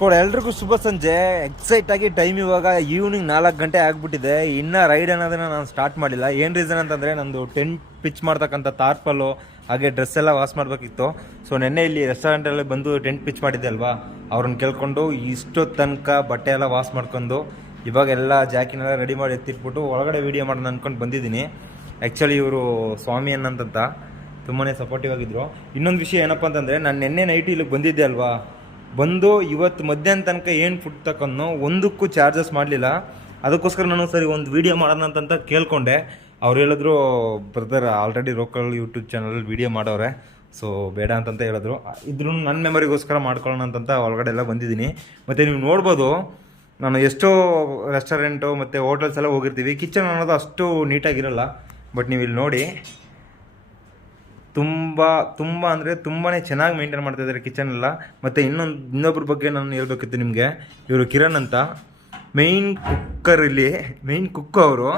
ಸ್ಕೋಡ್ ಎಲ್ರಿಗೂ ಶುಭ ಸಂಜೆ. ಎಕ್ಸೈಟ್ ಆಗಿ ಟೈಮ್ ಇವಾಗ ಈವ್ನಿಂಗ್ 4 ಗಂಟೆ ಆಗ್ಬಿಟ್ಟಿದೆ. ಇನ್ನೂ ರೈಡ್ ಅನ್ನೋದನ್ನ ನಾನು ಸ್ಟಾರ್ಟ್ ಮಾಡಿಲ್ಲ. ಏನು ರೀಸನ್ ಅಂತಂದರೆ ನಂದು ಟೆಂಟ್ ಪಿಚ್ ಮಾಡ್ತಕ್ಕಂಥ ತಾರ್ಪಲ್ಲು ಹಾಗೆ ಡ್ರೆಸ್ ಎಲ್ಲ ವಾಶ್ ಮಾಡಬೇಕಿತ್ತು. ಸೊ ನೆನ್ನೆ ಇಲ್ಲಿ ರೆಸ್ಟೋರೆಂಟಲ್ಲಿ ಬಂದು ಟೆಂಟ್ ಪಿಚ್ ಮಾಡಿದ್ದೆ ಅಲ್ವಾ, ಅವ್ರನ್ನ ಕೇಳ್ಕೊಂಡು ಇಷ್ಟೊತ್ತು ತನಕ ಬಟ್ಟೆ ಎಲ್ಲ ವಾಶ್ ಮಾಡ್ಕೊಂಡು ಇವಾಗೆಲ್ಲ ಜಾಕಿನೆಲ್ಲ ರೆಡಿ ಮಾಡಿ ಎತ್ತಿಟ್ಬಿಟ್ಟು ಒಳಗಡೆ ವೀಡಿಯೋ ಮಾಡೋಣ ಅಂದ್ಕೊಂಡು ಬಂದಿದ್ದೀನಿ. ಆ್ಯಕ್ಚುಲಿ ಇವರು ಸ್ವಾಮಿ ಅನ್ನಂತ ತುಂಬಾ ಸಪೋರ್ಟಿವ್ ಆಗಿದ್ರು. ಇನ್ನೊಂದು ವಿಷಯ ಏನಪ್ಪ ಅಂತಂದರೆ, ನಾನು ನೆನ್ನೆ ನೈಟ್ ಇಲ್ಲಿಗೆ ಬಂದಿದ್ದೆ ಅಲ್ವಾ, ಬಂದು ಇವತ್ತು ಮಧ್ಯಾಹ್ನ ತನಕ ಏನು ಫುಡ್ ತಗೊಂಡು ಒಂದಕ್ಕೂ ಚಾರ್ಜಸ್ ಮಾಡಲಿಲ್ಲ. ಅದಕ್ಕೋಸ್ಕರ ನಾನು ಸರಿ ಒಂದು ವೀಡಿಯೋ ಮಾಡೋಣ ಅಂತ ಕೇಳ್ಕೊಂಡೆ. ಅವ್ರು ಹೇಳಿದ್ರು, ಬ್ರದರ್ ಆಲ್ರೆಡಿ ಲೋಕಲ್ ಯೂಟ್ಯೂಬ್ ಚಾನಲಲ್ಲಿ ವೀಡಿಯೋ ಮಾಡೋರೆ, ಸೊ ಬೇಡ ಅಂತಂತ ಹೇಳಿದ್ರು. ಇದ್ರೂ ನನ್ನ ಮೆಮೊರಿಗೋಸ್ಕರ ಮಾಡ್ಕೊಳ್ಳೋಣ ಅಂತಂತ ಒಳಗಡೆ ಎಲ್ಲ ಬಂದಿದ್ದೀನಿ. ಮತ್ತು ನೀವು ನೋಡ್ಬೋದು, ನಾನು ಎಷ್ಟೋ ರೆಸ್ಟೋರೆಂಟು ಮತ್ತು ಹೋಟೆಲ್ಸ್ ಎಲ್ಲ ಹೋಗಿರ್ತೀವಿ, ಕಿಚನ್ ಅನ್ನೋದು ಅಷ್ಟು ನೀಟಾಗಿರಲ್ಲ. ಬಟ್ ನೀವು ಇಲ್ಲಿ ನೋಡಿ, ತುಂಬ ಅಂದರೆ ತುಂಬಾ ಚೆನ್ನಾಗಿ ಮೇಂಟೈನ್ ಮಾಡ್ತಾಯಿದ್ದಾರೆ ಕಿಚನ್ ಎಲ್ಲ. ಮತ್ತು ಇನ್ನೊಬ್ಬರ ಬಗ್ಗೆ ನಾನು ಹೇಳ್ಬೇಕಿತ್ತು ನಿಮಗೆ. ಇವರು ಕಿರಣ್ ಅಂತ, ಮೇಯ್ನ್ ಕುಕ್ ಅವರು.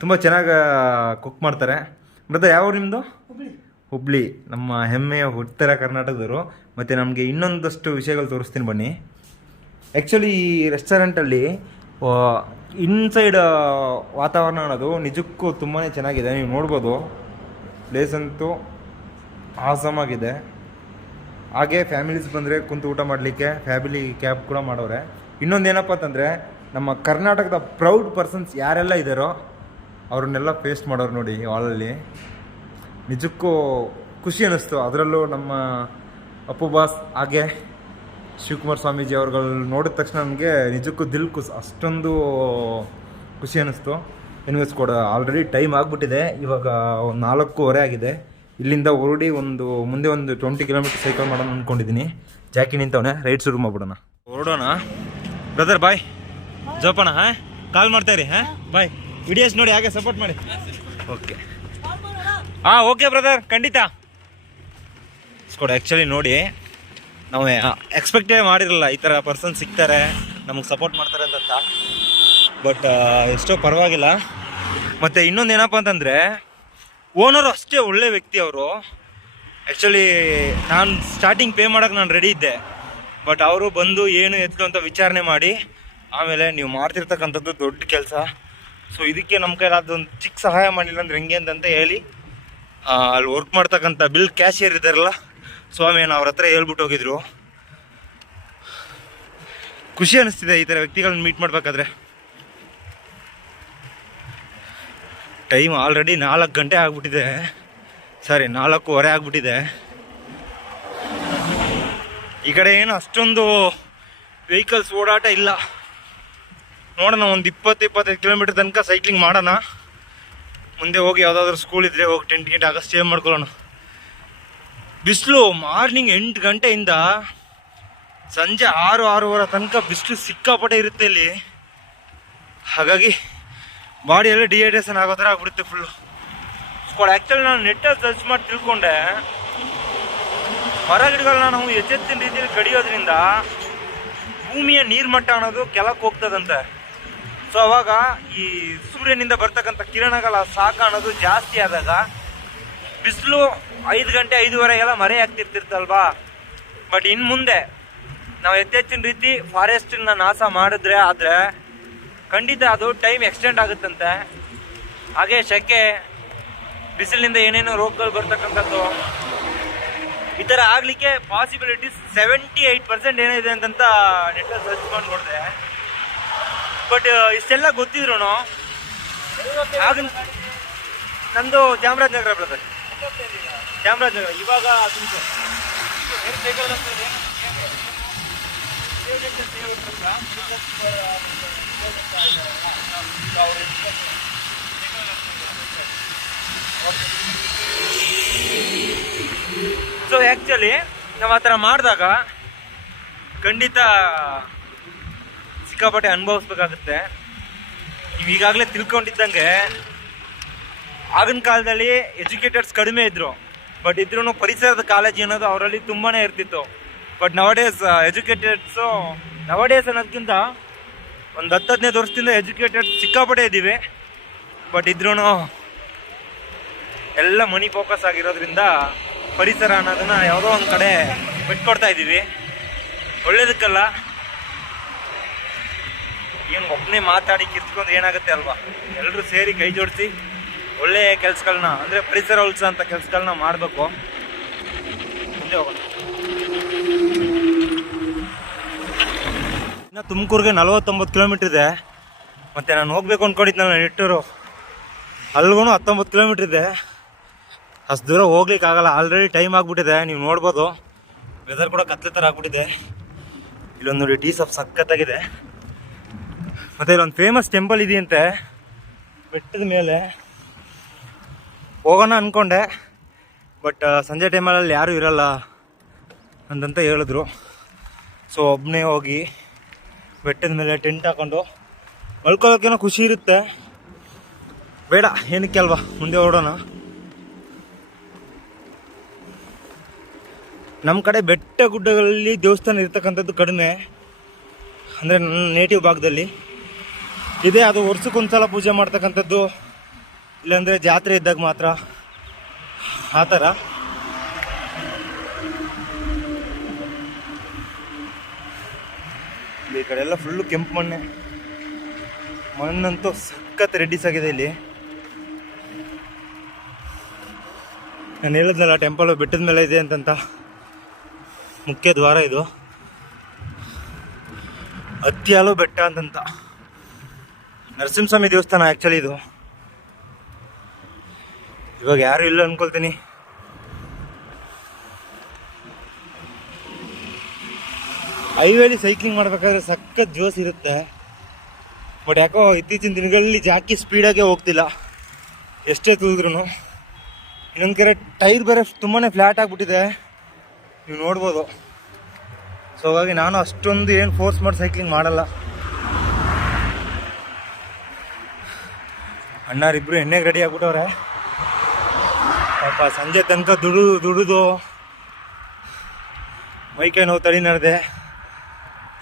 ತುಂಬ ಚೆನ್ನಾಗಿ ಕುಕ್ ಮಾಡ್ತಾರೆ. ಬ್ರದರ್ ಯಾವ ನಿಮ್ಮದು? ಹುಬ್ಳಿ, ನಮ್ಮ ಹೆಮ್ಮೆಯ ಉತ್ತರ ಕರ್ನಾಟಕದವರು. ಮತ್ತು ನಮಗೆ ಇನ್ನೊಂದಷ್ಟು ವಿಷಯಗಳು ತೋರಿಸ್ತೀನಿ ಬನ್ನಿ. ಆ್ಯಕ್ಚುಲಿ ಈ ರೆಸ್ಟೋರೆಂಟಲ್ಲಿ ಇನ್ಸೈಡ್ ವಾತಾವರಣ ಅನ್ನೋದು ನಿಜಕ್ಕೂ ತುಂಬಾ ಚೆನ್ನಾಗಿದೆ. ನೀವು ನೋಡ್ಬೋದು, ಪ್ಲೇಸ್ ಅಂತೂ ಆಸಮ್ ಆಗಿದೆ. ಹಾಗೆ ಫ್ಯಾಮಿಲೀಸ್ ಬಂದರೆ ಕುಂತು ಊಟ ಮಾಡಲಿಕ್ಕೆ ಫ್ಯಾಮಿಲಿ ಕ್ಯಾಬ್ ಕೂಡ ಮಾಡೋರೆ. ಇನ್ನೊಂದು ಏನಪ್ಪ ಅಂತಂದರೆ, ನಮ್ಮ ಕರ್ನಾಟಕದ ಪ್ರೌಡ್ ಪರ್ಸನ್ಸ್ ಯಾರೆಲ್ಲ ಇದ್ದಾರೋ ಅವ್ರನ್ನೆಲ್ಲ ಫೇಸ್ಟ್ ಮಾಡೋರು ನೋಡಿ ಹಾಲಲ್ಲಿ. ನಿಜಕ್ಕೂ ಖುಷಿ ಅನ್ನಿಸ್ತು. ಅದರಲ್ಲೂ ನಮ್ಮ ಅಪ್ಪು ಬಾಸ್ ಹಾಗೆ ಶಿವಕುಮಾರ್ ಸ್ವಾಮೀಜಿ ಅವ್ರುಗಳು ನೋಡಿದ ತಕ್ಷಣ ನನಗೆ ನಿಜಕ್ಕೂ ಅಷ್ಟೊಂದು ಖುಷಿ ಅನ್ನಿಸ್ತು. ಎನಿವೇಸ್ ಕೂಡ ಆಲ್ರೆಡಿ ಟೈಮ್ ಆಗಿಬಿಟ್ಟಿದೆ. ಇವಾಗ 4:15 ಆಗಿದೆ. ಇಲ್ಲಿಂದ ಹೊರಡಿ ಮುಂದೆ ಒಂದು 20 ಕಿಲೋಮೀಟರ್ ಸೈಕಲ್ ಮಾಡೋಣ ಅಂದ್ಕೊಂಡಿದ್ದೀನಿ. ಜಾಕಿ ನಿಂತವನೆ, ರೈಡ್ ಶುರು ಮಾಡ್ಬಿಡೋಣ, ಹೊರಡೋಣ. ಬ್ರದರ್ ಬಾಯ್, ಜೋಪಣ ಕಾಲ್ ಮಾಡ್ತಾಯಿರಿ. ಬಾಯ್. ವಿಡಿಯೋಸ್ ನೋಡಿ ಹಾಗೆ ಸಪೋರ್ಟ್ ಮಾಡಿ. ಓಕೆ ಓಕೆ ಬ್ರದರ್, ಖಂಡಿತ. ಸ್ಕೋಡ್ ಆ್ಯಕ್ಚುಲಿ ನೋಡಿ, ನಾವು ಎಕ್ಸ್ಪೆಕ್ಟೇ ಮಾಡಿರಲಿಲ್ಲ ಈ ಥರ ಪರ್ಸನ್ ಸಿಗ್ತಾರೆ, ನಮಗೆ ಸಪೋರ್ಟ್ ಮಾಡ್ತಾರೆ ಅಂತ. ಬಟ್ ಎಷ್ಟೋ ಪರವಾಗಿಲ್ಲ. ಮತ್ತು ಇನ್ನೊಂದು ಏನಪ್ಪ ಅಂತಂದರೆ, ಓನರು ಅಷ್ಟೇ ಒಳ್ಳೆ ವ್ಯಕ್ತಿ ಅವರು. ಆ್ಯಕ್ಚುಲಿ ನಾನು ಸ್ಟಾರ್ಟಿಂಗ್ ಪೇ ಮಾಡೋಕ್ಕೆ ನಾನು ರೆಡಿ ಇದ್ದೆ. ಬಟ್ ಅವರು ಬಂದು ಏನು ಎತ್ತು ಅಂತ ವಿಚಾರಣೆ ಮಾಡಿ, ಆಮೇಲೆ ನೀವು ಮಾಡ್ತಿರ್ತಕ್ಕಂಥದ್ದು ದೊಡ್ಡ ಕೆಲಸ, ಸೊ ಇದಕ್ಕೆ ನಮ್ಮ ಕೈಲಿ ಅದೊಂದು ಚಿಕ್ಕ ಸಹಾಯ ಮಾಡಲಿಲ್ಲ ಅಂದ್ರೆ ಹೆಂಗೆ ಅಂತ ಹೇಳಿ ಅಲ್ಲಿ ವರ್ಕ್ ಮಾಡ್ತಕ್ಕಂಥ ಬಿಲ್ ಕ್ಯಾಶಿಯರ್ ಇದ್ದಾರಲ್ಲ ಸ್ವಾಮಿಯನ್ನು ಅವ್ರ ಹತ್ರ ಹೇಳ್ಬಿಟ್ಟು ಹೋಗಿದ್ರು. ಖುಷಿ ಅನ್ನಿಸ್ತಿದೆ ಈ ಥರ ವ್ಯಕ್ತಿಗಳನ್ನ ಮೀಟ್ ಮಾಡಬೇಕಾದ್ರೆ. ಟೈಮ್ ಆಲ್ರೆಡಿ 4 ಗಂಟೆ ಆಗಿಬಿಟ್ಟಿದೆ, ಸಾರಿ 4:15 ಆಗಿಬಿಟ್ಟಿದೆ. ಈ ಕಡೆ ಏನು ಅಷ್ಟೊಂದು ವೆಹಿಕಲ್ಸ್ ಓಡಾಟ ಇಲ್ಲ. ನೋಡೋಣ, ಒಂದು 20-25 ಕಿಲೋಮೀಟರ್ ತನಕ ಸೈಕ್ಲಿಂಗ್ ಮಾಡೋಣ. ಮುಂದೆ ಹೋಗಿ ಯಾವುದಾದ್ರೂ ಸ್ಕೂಲ್ ಇದ್ದರೆ ಹೋಗಿ ಟೆಂಟ್ ಗಿಂಟ್ ಆಗ ಸ್ಟೇ ಮಾಡ್ಕೊಳ್ಳೋಣ. ಬಿಸಿಲು ಮಾರ್ನಿಂಗ್ 8 ಗಂಟೆಯಿಂದ ಸಂಜೆ 6-6:30 ತನಕ ಬಿಸಿಲು ಸಿಕ್ಕಾಪಟ್ಟೆ ಇರುತ್ತೆ ಇಲ್ಲಿ. ಹಾಗಾಗಿ ಬಾಡಿಯೆಲ್ಲ ಡಿಹೈಡ್ರೇಷನ್ ಆಗೋ ಥರ ಆಗ್ಬಿಡುತ್ತೆ ಫುಲ್ಲು. ಆ್ಯಕ್ಚುಲಿ ನಾನು ನೆಟ್ಟಲ್ಲಿ ಸರ್ಚ್ ಮಾಡಿ ತಿಳ್ಕೊಂಡೆ, ಮರ ಗಿಡಗಳನ್ನ ನಾವು ಎಚ್ಚೆತ್ತಿನ ರೀತಿಯಲ್ಲಿ ಕಡಿಯೋದ್ರಿಂದ ಭೂಮಿಯ ನೀರು ಮಟ್ಟ ಅನ್ನೋದು ಕೆಳಕ್ಕೆ ಹೋಗ್ತದಂತೆ. ಸೊ ಅವಾಗ ಈ ಸೂರ್ಯನಿಂದ ಬರ್ತಕ್ಕಂಥ ಕಿರಣಗಳ ಶಾಖ ಅನ್ನೋದು ಜಾಸ್ತಿ ಆದಾಗ ಬಿಸಿಲು 5 ಗಂಟೆ 5:30 ಮರೆ ಆಗ್ತಿರ್ತಿರ್ತಲ್ವಾ. ಬಟ್ ಇನ್ನು ಮುಂದೆ ನಾವು ಹೆಚ್ಚಿನ ರೀತಿ ಫಾರೆಸ್ಟನ್ನ ನಾಶ ಆದರೆ ಖಂಡಿತ ಅದು ಟೈಮ್ ಎಕ್ಸ್ಟೆಂಡ್ ಆಗುತ್ತಂತೆ. ಹಾಗೆ ಸೆಕೆ, ಬಿಸಿಲಿನಿಂದ ಏನೇನೋ ರೋಗಗಳು ಬರ್ತಕ್ಕಂಥದ್ದು, ಈ ಥರ ಆಗಲಿಕ್ಕೆ ಪಾಸಿಬಿಲಿಟೀಸ್ 78% ಏನಿದೆ ಅಂತಂತ ನೆಟ್ಟಲ್ಲಿ ಸರ್ಚ್ ಮಾಡಿ ನೋಡಿದೆ. ಬಟ್ ಇಷ್ಟೆಲ್ಲ ಗೊತ್ತಿದ್ರು ಆಗ ನಂದು ಚಾಮರಾಜನಗರ ಬ್ರದರ್, ಚಾಮರಾಜನಗರ. ಇವಾಗ ಸೊ ಆ್ಯಕ್ಚುಲಿ ನಾವು ಆ ಥರ ಮಾಡಿದಾಗ ಖಂಡಿತ ಸಿಕ್ಕಾಪಟ್ಟೆ ಅನುಭವಿಸ್ಬೇಕಾಗುತ್ತೆ. ನೀವು ಈಗಾಗಲೇ ತಿಳ್ಕೊಂಡಿದ್ದಂಗೆ ಆಗಿನ ಕಾಲದಲ್ಲಿ ಎಜುಕೇಟೆಡ್ಸ್ ಕಡಿಮೆ ಇದ್ದರು, ಬಟ್ ಇದ್ರೂ ಪರಿಸರದ ಕಾಳಜಿ ಅನ್ನೋದು ಅವರಲ್ಲಿ ತುಂಬಾ ಇರ್ತಿತ್ತು. ಬಟ್ ನವಡೇಸ್ ಎಜುಕೇಟೆಡ್ಸು, ನವಡೇಸ್ ಅನ್ನೋದಕ್ಕಿಂತ ಒಂದು 10-15 ವರ್ಷದಿಂದ ಎಜುಕೇಟೆಡ್ ಸಿಕ್ಕಾಪಟ್ಟೆ ಇದ್ದೀವಿ. ಬಟ್ ಇದ್ರೂ ಎಲ್ಲ ಮನಿ ಫೋಕಸ್ ಆಗಿರೋದ್ರಿಂದ ಪರಿಸರ ಅನ್ನೋದನ್ನ ಯಾವುದೋ ಒಂದು ಕಡೆ ಬಿಟ್ಕೊಡ್ತಾ ಇದ್ದೀವಿ. ಒಳ್ಳೇದಕ್ಕಲ್ಲ, ಏನು ಒಬ್ಬನೇ ಮಾತಾಡಿ ಕಿತ್ಕೊಂಡ್ರೆ ಏನಾಗುತ್ತೆ ಅಲ್ವಾ. ಎಲ್ಲರೂ ಸೇರಿ ಕೈ ಜೋಡಿಸಿ ಒಳ್ಳೆಯ ಕೆಲಸಗಳನ್ನ ಅಂದರೆ ಪರಿಸರ ಉಳಿಸೋಂಥ ಕೆಲಸಗಳನ್ನ ಮಾಡಬೇಕು. ಮುಂದೆ ಹೋಗೋಣ. ಇನ್ನು ತುಮಕೂರಿಗೆ 49 ಕಿಲೋಮೀಟ್ರ್ ಇದೆ. ಮತ್ತು ನಾನು ಹೋಗ್ಬೇಕು ಅಂದ್ಕೊಂಡಿದ್ನಲ್ಲ ನಿಟ್ಟೂರು, ಅಲ್ಲಿಗೂ 19 ಕಿಲೋಮೀಟ್ರ್ ಇದೆ. ಅಷ್ಟು ದೂರ ಹೋಗ್ಲಿಕ್ಕಾಗಲ್ಲ. ಆಲ್ರೆಡಿ ಟೈಮ್ ಆಗಿಬಿಟ್ಟಿದೆ, ನೀವು ನೋಡ್ಬೋದು. ವೆದರ್ ಕೂಡ ಕತ್ಲೆ ಥರ ಆಗ್ಬಿಟ್ಟಿದೆ. ಇಲ್ಲೊಂದು ನೋಡಿ ಟೀ ಶಾಪ್ ಸಖತ್ತಾಗಿದೆ. ಮತ್ತು ಇಲ್ಲೊಂದು ಫೇಮಸ್ ಟೆಂಪಲ್ ಇದೆಯಂತೆ ಬೆಟ್ಟದ ಮೇಲೆ. ಹೋಗೋಣ ಅಂದ್ಕೊಂಡೆ, ಬಟ್ ಸಂಜೆ ಟೈಮಲ್ಲಿ ಯಾರೂ ಇರಲ್ಲ ಅಂತಂತ ಹೇಳಿದ್ರು. ಸೊ ಒಬ್ಬನೇ ಹೋಗಿ ಬೆಟ್ಟದ ಮೇಲೆ ಟೆಂಟ್ ಹಾಕೊಂಡು ಮಲ್ಕೊಳ್ಳೋಕ್ಕೇನೋ ಖುಷಿ ಇರುತ್ತೆ. ಬೇಡ ಏನಕ್ಕೆ ಅಲ್ವಾ, ಮುಂದೆ ಹೊರಡೋಣ. ನಮ್ಮ ಕಡೆ ಬೆಟ್ಟ ಗುಡ್ಡಗಳಲ್ಲಿ ದೇವಸ್ಥಾನ ಇರ್ತಕ್ಕಂಥದ್ದು ಕಡಿಮೆ, ಅಂದರೆ ನನ್ನ ನೇಟಿವ್ ಭಾಗದಲ್ಲಿ ಇದೆ. ಅದು ವರ್ಷಕ್ಕೊಂದ್ಸಲ ಪೂಜೆ ಮಾಡ್ತಕ್ಕಂಥದ್ದು, ಇಲ್ಲಾಂದರೆ ಜಾತ್ರೆ ಇದ್ದಾಗ ಮಾತ್ರ, ಆ ಥರ. ಈ ಕಡೆ ಎಲ್ಲ ಫುಲ್ಲು ಕೆಂಪು ಮಣ್ಣೆ. ಮಣ್ಣಂತೂ ಸಖತ್ ರೆಡ್ಡಿಸ್ ಆಗಿದೆ ಇಲ್ಲಿ. ನಾನು ಹೇಳಿದ್ನಲ್ಲ ಟೆಂಪಲ್ ಬೆಟ್ಟದ ಮೇಲೆ ಇದೆ ಅಂತಂತ. ಮುಖ್ಯ ದ್ವಾರ ಇದು, ಅತ್ತಿಯಾಲು ಬೆಟ್ಟ ಅಂತಂತ. ನರಸಿಂಹಸ್ವಾಮಿ ದೇವಸ್ಥಾನ ಆ್ಯಕ್ಚುಲಿ ಇದು. ಇವಾಗ ಯಾರು ಇಲ್ಲ ಅನ್ಕೊಳ್ತೀನಿ. ಹೈವೇಲಿ ಸೈಕ್ಲಿಂಗ್ ಮಾಡ್ಬೇಕಾದ್ರೆ ಸಖತ್ ಜೋಸ್ ಇರುತ್ತೆ. ಬಟ್ ಯಾಕೋ ಇತ್ತೀಚಿನ ದಿನಗಳಲ್ಲಿ ಜಾಕಿ ಸ್ಪೀಡಾಗೆ ಹೋಗ್ತಿಲ್ಲ, ಎಷ್ಟೇ ತುಳಿದ್ರು. ಇನ್ನೊಂದು ಕಡೆ ಟೈರ್ ಬೇರೆ ತುಂಬಾ ಫ್ಲ್ಯಾಟ್ ಆಗಿಬಿಟ್ಟಿದೆ, ನೀವು ನೋಡ್ಬೋದು. ಸೊ ಹಾಗಾಗಿ ನಾನು ಅಷ್ಟೊಂದು ಏನು ಫೋರ್ಸ್ ಮಾಡಿ ಸೈಕ್ಲಿಂಗ್ ಮಾಡಲ್ಲ. ಅಣ್ಣಾರಿಬ್ರು ಎಣ್ಣೆಗೆ ರೆಡಿ ಆಗ್ಬಿಟ್ಟವ್ರೆ ಪಾಪ. ಸಂಜೆ ತನಕ ದುಡಿದು ಮೈಕೈ ನೋವು ತಡಿ ನಡೆದೆ.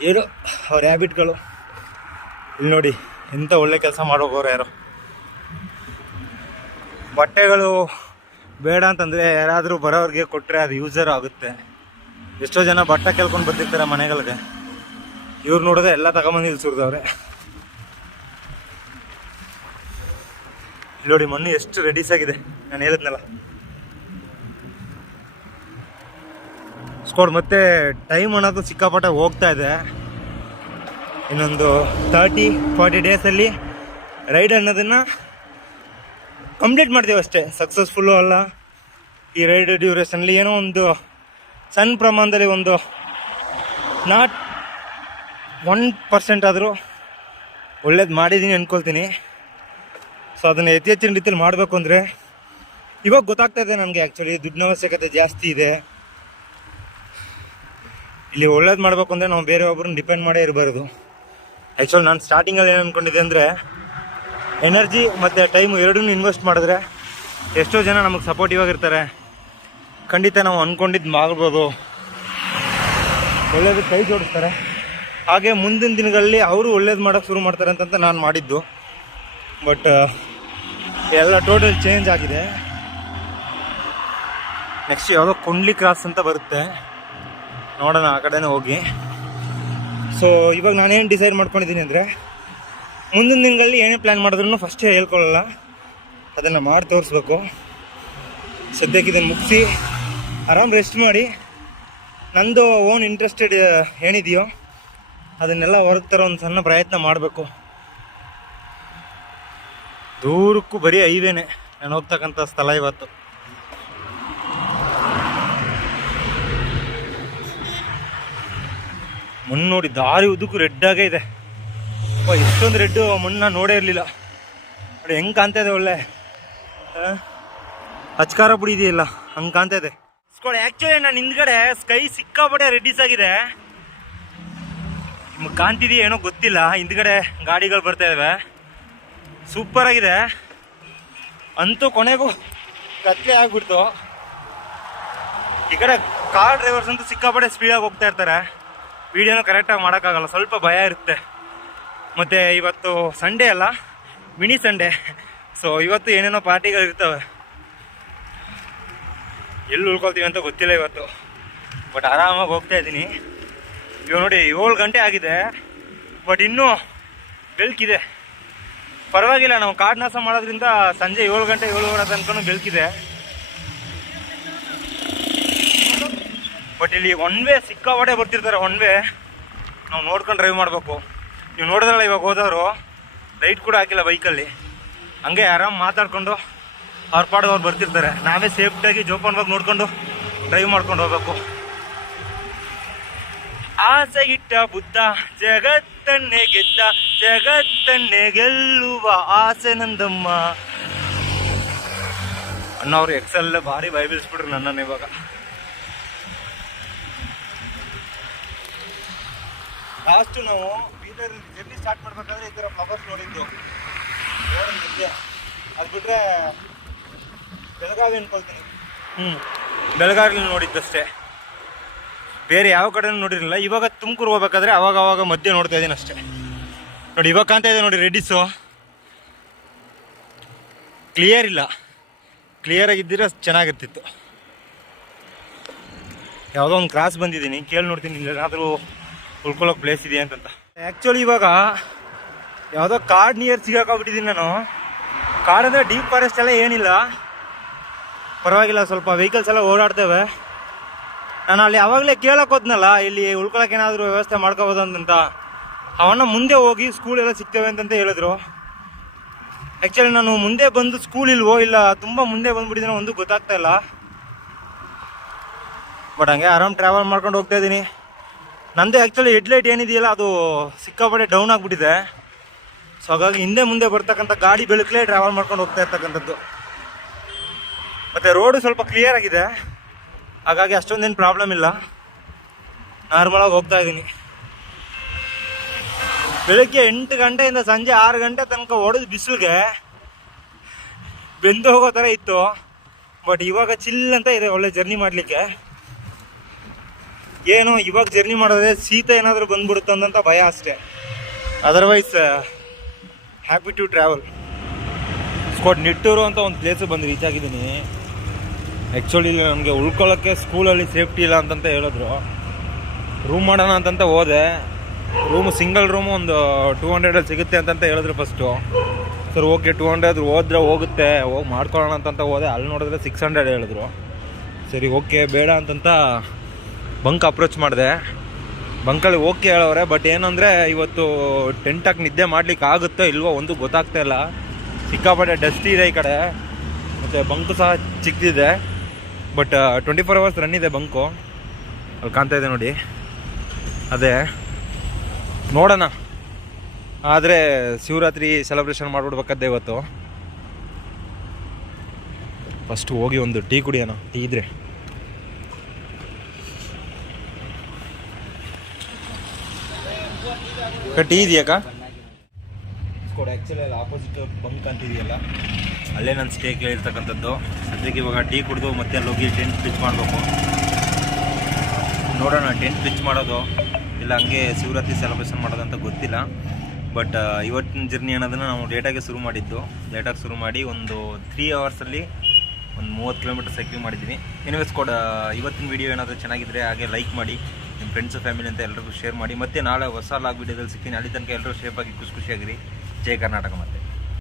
ಏನು ಅವ್ರ ಹ್ಯಾಬಿಟ್ಗಳು. ಇಲ್ಲಿ ನೋಡಿ ಎಂಥ ಒಳ್ಳೆ ಕೆಲಸ ಮಾಡೋಗೋರು ಯಾರು. ಬಟ್ಟೆಗಳು ಬೇಡ ಅಂತಂದರೆ ಯಾರಾದರೂ ಬರೋರಿಗೆ ಕೊಟ್ಟರೆ ಅದು ಯೂಸರ್ ಆಗುತ್ತೆ. ಎಷ್ಟೋ ಜನ ಬಟ್ಟೆ ಕೇಳ್ಕೊಂಡು ಬರ್ತಿರ್ತಾರೆ ಮನೆಗಳಿಗೆ. ಇವ್ರು ನೋಡಿದ್ರೆ ಎಲ್ಲ ತಗೊಂಬಂದು ಇಲ್ಲಿ ಸುರಿದವ್ರೆ. ಇಲ್ಲಿ ನೋಡಿ ಮಣ್ಣು ಎಷ್ಟು ರೆಡೀಸ್ ಆಗಿದೆ, ನಾನು ಹೇಳಿದ್ನಲ್ಲ. ಸ್ಕೋಡ್ ಮತ್ತೆ ಟೈಮ್ ಅನ್ನೋದು ಸಿಕ್ಕಾಪಟ್ಟೆ ಹೋಗ್ತಾ ಇದೆ. ಇನ್ನೊಂದು 30-40 ಡೇಸಲ್ಲಿ ರೈಡ್ ಅನ್ನೋದನ್ನು ಕಂಪ್ಲೀಟ್ ಮಾಡ್ತೀವಿ ಅಷ್ಟೇ. ಸಕ್ಸಸ್ಫುಲ್ಲು ಅಲ್ಲ. ಈ ರೈಡ್ ಡ್ಯೂರೇಷನಲ್ಲಿ ಏನೋ ಒಂದು ಸಣ್ಣ ಪ್ರಮಾಣದಲ್ಲಿ ಒಂದು ನಾಟ್ 1% ಆದರೂ ಒಳ್ಳೇದು ಮಾಡಿದ್ದೀನಿ ಅಂದ್ಕೊಳ್ತೀನಿ. ಸೊ ಅದನ್ನು ಹೆಚ್ಚಿನ ರೀತಿಯಲ್ಲಿ ಮಾಡಬೇಕು ಅಂದರೆ ಇವಾಗ ಗೊತ್ತಾಗ್ತಾ ಇದೆ ನನಗೆ. ಆ್ಯಕ್ಚುಲಿ ದುಡ್ಡಿನ ಅವಶ್ಯಕತೆ ಜಾಸ್ತಿ ಇದೆ ಇಲ್ಲಿ. ಒಳ್ಳೇದು ಮಾಡಬೇಕು ಅಂದರೆ ನಾವು ಬೇರೆ ಒಬ್ಬರನ್ನ ಡಿಪೆಂಡ್ ಮಾಡೇ ಇರಬಾರ್ದು. ಆ್ಯಕ್ಚುಲಿ ನಾನು ಸ್ಟಾರ್ಟಿಂಗಲ್ಲಿ ಏನು ಅಂದ್ಕೊಂಡಿದ್ದೆ ಅಂದರೆ, ಎನರ್ಜಿ ಮತ್ತು ಟೈಮು ಎರಡನ್ನೂ ಇನ್ವೆಸ್ಟ್ ಮಾಡಿದ್ರೆ ಎಷ್ಟೋ ಜನ ನಮಗೆ ಸಪೋರ್ಟಿವ್ ಆಗಿರ್ತಾರೆ. ಖಂಡಿತ ನಾವು ಅಂದ್ಕೊಂಡಿದ್ದು ಮಾಡ್ಬೋದು, ಒಳ್ಳೇದು ಕೈ ಜೋಡಿಸ್ತಾರೆ. ಹಾಗೆ ಮುಂದಿನ ದಿನಗಳಲ್ಲಿ ಅವರು ಒಳ್ಳೇದು ಮಾಡೋಕ್ಕೆ ಶುರು ಮಾಡ್ತಾರೆ ಅಂತಂತ ನಾನು ಮಾಡಿದ್ದು. ಬಟ್ ಎಲ್ಲ ಟೋಟಲ್ ಚೇಂಜ್ ಆಗಿದೆ. ನೆಕ್ಸ್ಟ್ ಯಾವುದೋ ಕೊಂಡ್ಲಿ ಕ್ರಾಸ್ ಅಂತ ಬರುತ್ತೆ, ನೋಡೋಣ ಆ ಕಡೆನೇ ಹೋಗಿ. ಸೊ ಇವಾಗ ನಾನೇನು ಡಿಸೈಡ್ ಮಾಡ್ಕೊಂಡಿದ್ದೀನಿ ಅಂದರೆ, ಮುಂದಿನ ದಿನಗಳಲ್ಲಿ ಏನೇ ಪ್ಲ್ಯಾನ್ ಮಾಡಿದ್ರೂ ಫಸ್ಟೇ ಹೇಳ್ಕೊಳ್ಳಲ್ಲ, ಅದನ್ನು ಮಾಡಿ ತೋರಿಸ್ಬೇಕು. ಸದ್ಯಕ್ಕೆ ಇದನ್ನು ಮುಗಿಸಿ ಆರಾಮ್ ರೆಸ್ಟ್ ಮಾಡಿ ನಂದು ಓನ್ ಇಂಟ್ರೆಸ್ಟೆಡ್ ಏನಿದೆಯೋ ಅದನ್ನೆಲ್ಲ ಹೊರಗೆ ತರೋ ಒಂದು ಸಣ್ಣ ಪ್ರಯತ್ನ ಮಾಡಬೇಕು. ದೂರಕ್ಕೂ ಬರೀ ಹೈವೇನೆ ನಾನು ಹೋಗ್ತಕ್ಕಂಥ ಸ್ಥಳ ಇವತ್ತು. ಮಣ್ಣು ನೋಡಿ ದಾರಿ ಉದ್ದಕ್ಕೂ ರೆಡ್ಡಾಗೇ ಇದೆ. ಇಷ್ಟೊಂದು ರೆಡ್ಡು ಮಣ್ಣು ನೋಡೇ ಇರಲಿಲ್ಲ. ನೋಡಿ ಹೆಂಗೆ ಕಾಣ್ತಾ ಇದೆ, ಒಳ್ಳೆ ಅಚ್ಕಾರ ಪುಡಿ ಇದೆಯಲ್ಲ ಹಂಗೆ ಕಾಣ್ತಾ ಇದೆ. ಸ್ಕೋಡ್ ಆ್ಯಕ್ಚುಲಿ ನಾನು ಹಿಂದ್ಗಡೆ ಸ್ಕೈ ಸಿಕ್ಕಾಪಟ್ಟೆ ರೆಡ್ಡಿಸ್ ಆಗಿದೆ. ನಿಮಗೆ ಕಾಣ್ತಿದೆಯಾ ಏನೋ ಗೊತ್ತಿಲ್ಲ, ಹಿಂದ್ಗಡೆ ಗಾಡಿಗಳು ಬರ್ತಾ ಇದ್ದಾವೆ. ಸೂಪರ್ ಆಗಿದೆ. ಅಂತೂ ಕೊನೆಗೂ ಕತ್ಲೆ ಆಗ್ಬಿಡ್ತು. ಈ ಕಡೆ ಕಾರ್ ಡ್ರೈವರ್ಸ್ ಅಂತೂ ಸಿಕ್ಕಾಪಟ್ಟೆ ಸ್ಪೀಡಾಗಿ ಹೋಗ್ತಾ ಇರ್ತಾರೆ. ವೀಡಿಯೋನ ಕರೆಕ್ಟಾಗಿ ಮಾಡೋಕ್ಕಾಗಲ್ಲ, ಸ್ವಲ್ಪ ಭಯ ಇರುತ್ತೆ. ಮತ್ತು ಇವತ್ತು ಸಂಡೇ ಅಲ್ಲ, ಮಿನಿ ಸಂಡೇ. ಸೊ ಇವತ್ತು ಏನೇನೋ ಪಾರ್ಟಿಗಳಿರ್ತವೆ, ಎಲ್ಲಿ ಉಳ್ಕೊಳ್ತೀವಿ ಅಂತ ಗೊತ್ತಿಲ್ಲ ಇವತ್ತು. ಬಟ್ ಆರಾಮಾಗಿ ಹೋಗ್ತಾ ಇದ್ದೀನಿ. ಇವಾಗ ನೋಡಿ 7 ಗಂಟೆ ಆಗಿದೆ, ಬಟ್ ಇನ್ನೂ ಬೆಳಕಿದೆ. ಪರವಾಗಿಲ್ಲ, ನಾವು ಕಾಡ್ನಾಸ ಮಾಡೋದ್ರಿಂದ ಸಂಜೆ 7 ಗಂಟೆ 7:15 ತನಕ ಬೆಳಕಿದೆ. ಬಟ್ ಇಲ್ಲಿ ಒನ್ ವೇ ಸಿಕ್ಕಾಪಟ್ಟೆ ಬರ್ತಿರ್ತಾರೆ. ಒನ್ ವೇ ನಾವು ನೋಡ್ಕೊಂಡು ಡ್ರೈವ್ ಮಾಡಬೇಕು. ನೀವು ನೋಡಿದ್ರಲ್ಲ ಇವಾಗ ಹೋದವರು ಲೈಟ್ ಕೂಡ ಹಾಕಿಲ್ಲ ಬೈಕಲ್ಲಿ, ಹಂಗೆ ಆರಾಮ್ ಮಾತಾಡ್ಕೊಂಡು ಅವ್ರ ಪಾಡಿಗೆ ಅವ್ರು ಬರ್ತಿರ್ತಾರೆ. ನಾವೇ ಸೇಫ್ಟಿಯಾಗಿ ಜೋಪಾನವಾಗಿ ನೋಡ್ಕೊಂಡು ಡ್ರೈವ್ ಮಾಡ್ಕೊಂಡು ಹೋಗ್ಬೇಕು. ಆಸೆ ಇಟ್ಟ ಬುದ್ಧ ಜಗತ್ತನ್ನೇ ಗೆದ್ದ, ಜಗತ್ತನ್ನೇ ಗೆಲ್ಲುವ ಆಸೆ ನಂದಮ್ಮ ಅನ್ನೋರು ಎಕ್ಸೆಲ್ ಭಾರಿ ಬೈಬಿಲ್ಸ್ಬಿಟ್ರು ನನ್ನನ್ನು. ಇವಾಗ ಲಾಸ್ಟು ನಾವು ಬೀದರ್ ಜರ್ನಿ ಸ್ಟಾರ್ಟ್ ಮಾಡ್ಬೇಕಾದ್ರೆ ಈ ಥರ ಫ್ಲವರ್ಸ್ ನೋಡಿದ್ದು. ಅದು ಬಿಟ್ರೆ ಬೆಳಗಾವಿ ಅನ್ಕೊಳ್ತೀನಿ. ಬೆಳಗಾವಿಲಿ ನೋಡಿದ್ದಷ್ಟೇ, ಬೇರೆ ಯಾವ ಕಡೆ ನೋಡಿರಲಿಲ್ಲ. ಇವಾಗ ತುಮಕೂರು ಹೋಗ್ಬೇಕಾದ್ರೆ ಅವಾಗ ಮಧ್ಯೆ ನೋಡ್ತಾ ಇದ್ದೀನಿ ಅಷ್ಟೇ. ನೋಡಿ ಇವಾಗ ಕಾಣ್ತಾ ಇದೆ ನೋಡಿ ರೆಡ್ಡಿಸು. ಕ್ಲಿಯರ್ ಇಲ್ಲ, ಕ್ಲಿಯರ್ ಆಗಿದ್ದರೆ ಚೆನ್ನಾಗಿರ್ತಿತ್ತು. ಯಾವುದೋ ಒಂದು ಕ್ರಾಸ್ ಬಂದಿದ್ದೀನಿ, ಕೇಳಿ ನೋಡ್ತೀನಿ ಏನಾದರೂ ಉಳ್ಕೊಳ್ಳೋಕೆ ಪ್ಲೇಸ್ ಇದೆ ಅಂತಂತ. ಆ್ಯಕ್ಚುಲಿ ಇವಾಗ ಯಾವುದೋ ಕಾಡ್ ನಿಯರ್ ಸಿಗಾಕೊಂಡ್ಬಿಟ್ಟಿದ್ದೀನಿ ನಾನು. ಕಾಡಂದರೆ ಡೀಪ್ ಫಾರೆಸ್ಟ್ ಎಲ್ಲ ಏನಿಲ್ಲ, ಪರವಾಗಿಲ್ಲ, ಸ್ವಲ್ಪ ವೆಹಿಕಲ್ಸ್ ಎಲ್ಲ ಓಡಾಡ್ತೇವೆ. ನಾನು ಅಲ್ಲಿ ಅವಾಗಲೇ ಕೇಳಕ್ಕೆ ಹೋದ್ನಲ್ಲ, ಇಲ್ಲಿ ಉಳ್ಕೊಳಕ್ಕೆ ಏನಾದರೂ ವ್ಯವಸ್ಥೆ ಮಾಡ್ಕೋಬೋದು ಅಂತಂತ. ಅವನ್ನ ಮುಂದೆ ಹೋಗಿ ಸ್ಕೂಲ್ ಎಲ್ಲ ಸಿಗ್ತೇವೆ ಅಂತಂತ ಹೇಳಿದ್ರು. ಆ್ಯಕ್ಚುಲಿ ನಾನು ಮುಂದೆ ಬಂದು ಸ್ಕೂಲ್ ಇಲ್ವೋ ಇಲ್ಲ ತುಂಬ ಮುಂದೆ ಬಂದುಬಿಟ್ಟಿದ್ದೀನೋ ಒಂದು ಗೊತ್ತಾಗ್ತಾ ಇಲ್ಲ. ಬಟ್ ಹಂಗೆ ಆರಾಮ್ ಟ್ರಾವೆಲ್ ಮಾಡ್ಕೊಂಡು ಹೋಗ್ತಾ ಇದ್ದೀನಿ. ನಂದು ಆ್ಯಕ್ಚುಲಿ ಹೆಡ್ಲೈಟ್ ಏನಿದೆಯಲ್ಲ ಅದು ಸಿಕ್ಕಾಪಟ್ಟೆ ಡೌನ್ ಆಗಿಬಿಟ್ಟಿದೆ. ಸೊ ಹಾಗಾಗಿ ಹಿಂದೆ ಮುಂದೆ ಬರ್ತಕ್ಕಂಥ ಗಾಡಿ ಬೆಳಕಲೇ ಟ್ರಾವೆಲ್ ಮಾಡ್ಕೊಂಡು ಹೋಗ್ತಾ ಇರ್ತಕ್ಕಂಥದ್ದು. ಮತ್ತು ರೋಡು ಸ್ವಲ್ಪ ಕ್ಲಿಯರ್ ಆಗಿದೆ, ಹಾಗಾಗಿ ಅಷ್ಟೊಂದೇನು ಪ್ರಾಬ್ಲಮ್ ಇಲ್ಲ, ನಾರ್ಮಲಾಗಿ ಹೋಗ್ತಾ ಇದ್ದೀನಿ. ಬೆಳಗ್ಗೆ 8 ಗಂಟೆಯಿಂದ ಸಂಜೆ 6 ಗಂಟೆ ತನಕ ಹೊಡೆದು ಬಿಸಿಲಿಗೆ ಬೆಂದು ಹೋಗೋ ಥರ ಇತ್ತು. ಬಟ್ ಇವಾಗ ಚಿಲ್ ಅಂತ ಇದೆ, ಒಳ್ಳೆ ಜರ್ನಿ ಮಾಡಲಿಕ್ಕೆ. ಏನು ಇವಾಗ ಜರ್ನಿ ಮಾಡೋದೇ ಶೀತ ಏನಾದರೂ ಬಂದ್ಬಿಡುತ್ತಂತ ಭಯ ಅಷ್ಟೇ. Otherwise happy to travel. Nittur ಅಂತ ಒಂದು ಪ್ಲೇಸಿಗೆ ಬಂದು ರೀಚ್ ಆಗಿದ್ದೀನಿ. ಆ್ಯಕ್ಚುಲಿ ನನಗೆ ಉಳ್ಕೊಳ್ಳೋಕ್ಕೆ ಸ್ಕೂಲಲ್ಲಿ ಸೇಫ್ಟಿ ಇಲ್ಲ ಅಂತಂತ ಹೇಳಿದ್ರು. ರೂಮ್ ಮಾಡೋಣ ಅಂತಂತ ಹೋದೆ. ರೂಮು ಸಿಂಗಲ್ ರೂಮು ಒಂದು 200 ಸಿಗುತ್ತೆ ಅಂತಂತ ಹೇಳಿದ್ರು ಫಸ್ಟು. ಸರ್ ಓಕೆ 200 ಹೋದ್ರೆ ಹೋಗುತ್ತೆ, ಹೋಗಿ ಮಾಡ್ಕೊಳ್ಳೋಣ ಅಂತಂತ ಹೋದೆ. ಅಲ್ಲಿ ನೋಡಿದ್ರೆ 600 ಹೇಳಿದ್ರು. ಸರಿ ಓಕೆ ಬೇಡ ಅಂತಂತ ಬಂಕ್ ಅಪ್ರೋಚ್ ಮಾಡಿದೆ. ಬಂಕಲ್ಲಿ ಓಕೆ ಹೇಳೋರೆ, ಬಟ್ ಏನಂದರೆ ಇವತ್ತು ಟೆಂಟಾಗಿ ನಿದ್ದೆ ಮಾಡ್ಲಿಕ್ಕೆ ಆಗುತ್ತೋ ಇಲ್ವೋ ಒಂದು ಗೊತ್ತಾಗ್ತಾ ಇಲ್ಲ. ಸಿಕ್ಕಾಪಟ್ಟೆ ಡಸ್ಟ್ ಇದೆ ಈ ಕಡೆ, ಮತ್ತು ಬಂಕು ಸಹ ಚಿಕ್ಕದಿದೆ. ಬಟ್ 24 hours ರನ್ ಇದೆ ಬಂಕು. ಅಲ್ಲಿ ಕಾಣ್ತಾ ಇದೆ ನೋಡಿ, ಅದೇ ನೋಡೋಣ. ಆದರೆ ಶಿವರಾತ್ರಿ ಸೆಲೆಬ್ರೇಷನ್ ಮಾಡಿಬಿಡ್ಬೇಕಾದ್ದೆ ಇವತ್ತು. ಫಸ್ಟು ಹೋಗಿ ಒಂದು ಟೀ ಕುಡಿಯೋಣ, ಟೀ ಇದ್ರೆ. ಟೀ ಇದೆಯಾಕ ಆ್ಯಕ್ಚುಲಿ ಅಲ್ಲಿ ಆಪೋಸಿಟ್ ಬಂಕ್ ಅಂತಿದೆಯಲ್ಲ, ಅಲ್ಲೇ ನಾನು ಸ್ಟೇ ಕೇಳಿರ್ತಕ್ಕಂಥದ್ದು. ಸದ್ಯಕ್ಕೆ ಇವಾಗ ಟೀ ಕುಡಿದು ಮತ್ತೆ ಅಲ್ಲಿ ಹೋಗಿ ಟೆಂಟ್ ಪಿಚ್ ಮಾಡಬೇಕು. ನೋಡೋಣ ಟೆಂಟ್ ಪಿಚ್ ಮಾಡೋದು ಇಲ್ಲ ಹಂಗೆ ಶಿವರಾತ್ರಿ ಸೆಲೆಬ್ರೇಷನ್ ಮಾಡೋದಂತ ಗೊತ್ತಿಲ್ಲ. ಬಟ್ ಇವತ್ತಿನ ಜರ್ನಿ ಅನ್ನೋದನ್ನು ನಾವು ಲೇಟಾಗಿ ಶುರು ಮಾಡಿದ್ದು. ಲೇಟಾಗಿ ಶುರು ಮಾಡಿ ಒಂದು 3 ಅವರ್ಸಲ್ಲಿ ಒಂದು 30 ಕಿಲೋಮೀಟರ್ ಸೈಕ್ಲಿಂಗ್ ಮಾಡಿದ್ದೀನಿ. ಎನಿವೇಸ್ ಇವತ್ತಿನ ವೀಡಿಯೋ ಏನಾದರೂ ಚೆನ್ನಾಗಿದ್ದರೆ ಹಾಗೆ ಲೈಕ್ ಮಾಡಿ, ನಿಮ್ಮ ಫ್ರೆಂಡ್ಸು ಫ್ಯಾಮಿಲಿ ಅಂತ ಎಲ್ಲರಿಗೂ ಶೇರ್ ಮಾಡಿ. ಮತ್ತು ನಾಳೆ ಹೊಸ ಲಾಗ್ ವೀಡಿಯೋದಲ್ಲಿ ಸಿಗ್ತೀನಿ. ಅಲ್ಲಿ ತನಕ ಎಲ್ಲರೂ ಸೇಫಾಗಿ ಖುಷಿಯಾಗಿರಿ. ಜೈ ಕರ್ನಾಟಕ. ಮತ್ತೆ